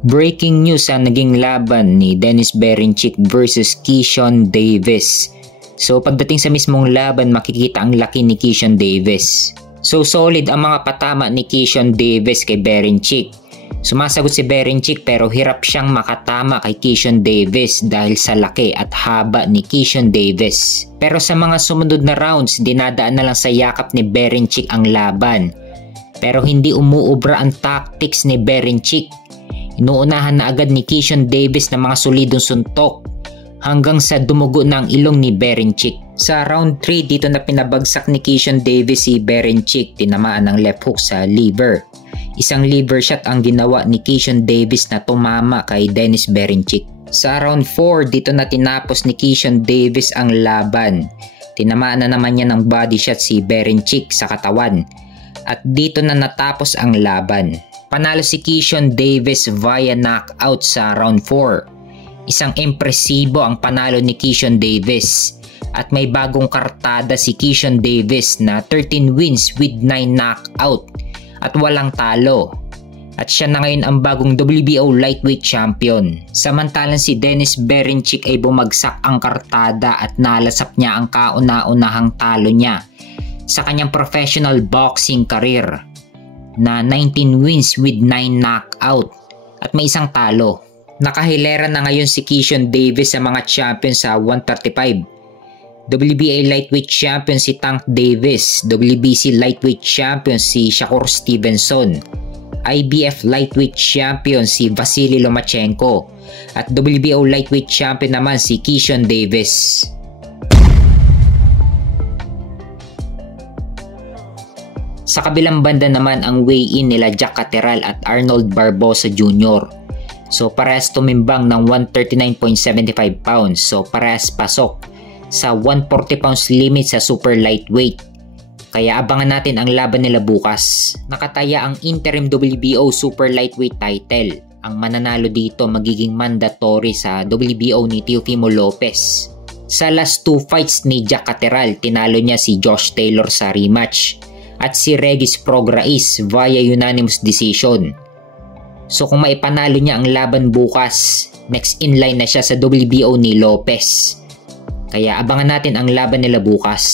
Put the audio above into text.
Breaking news ang naging laban ni Dennis Berinchik versus Keyshawn Davis. So pagdating sa mismong laban, makikita ang laki ni Keyshawn Davis. So solid ang mga patama ni Keyshawn Davis kay Berinchik. Sumasagot si Berinchik pero hirap siyang makatama kay Keyshawn Davis dahil sa laki at haba ni Keyshawn Davis. Pero sa mga sumunod na rounds, dinadaan na lang sa yakap ni Berinchik ang laban. Pero hindi umuubra ang tactics ni Berinchik. Inuunahan na agad ni Keyshawn Davis ng mga solidong suntok hanggang sa dumugo ng ilong ni Berinchik. Sa round 3 dito na pinabagsak ni Keyshawn Davis si Berinchik, tinamaan ng left hook sa liver. Isang liver shot ang ginawa ni Keyshawn Davis na tumama kay Dennis Berinchik. Sa round 4 dito na tinapos ni Keyshawn Davis ang laban. Tinamaan na naman niya ng body shot si Berinchik sa katawan. At dito na natapos ang laban. Panalo si Keyshawn Davis via knockout sa round 4. Isang impresibo ang panalo ni Keyshawn Davis. At may bagong kartada si Keyshawn Davis na 13 wins with 9 knockout at walang talo. At siya na ngayon ang bagong WBO lightweight champion. Samantalang si Dennis Berinchik ay bumagsak ang kartada at nalasap niya ang kauna-unahang talo niya sa kanyang professional boxing career na 19 wins with 9 knockout at may isang talo. Nakahilera na ngayon si Keyshawn Davis sa mga champion sa 135. WBA lightweight champion si Tank Davis, WBC lightweight champion si Shakur Stevenson, IBF lightweight champion si Vasily Lomachenko at WBO lightweight champion naman si Keyshawn Davis. Sa kabilang banda naman ang weigh-in nila Jack Catterall at Arnold Barboza Jr. So parehas tumimbang ng 139.75 pounds. So parehas pasok sa 140 pounds limit sa super lightweight. Kaya abangan natin ang laban nila bukas. Nakataya ang interim WBO super lightweight title. Ang mananalo dito magiging mandatory sa WBO ni Teofimo Lopez. Sa last 2 fights ni Jack Catterall, tinalo niya si Josh Taylor sa rematch at si Regis Prograis via unanimous decision. So kung maipanalo niya ang laban bukas, next in line na siya sa WBO ni Lopez. Kaya abangan natin ang laban nila bukas.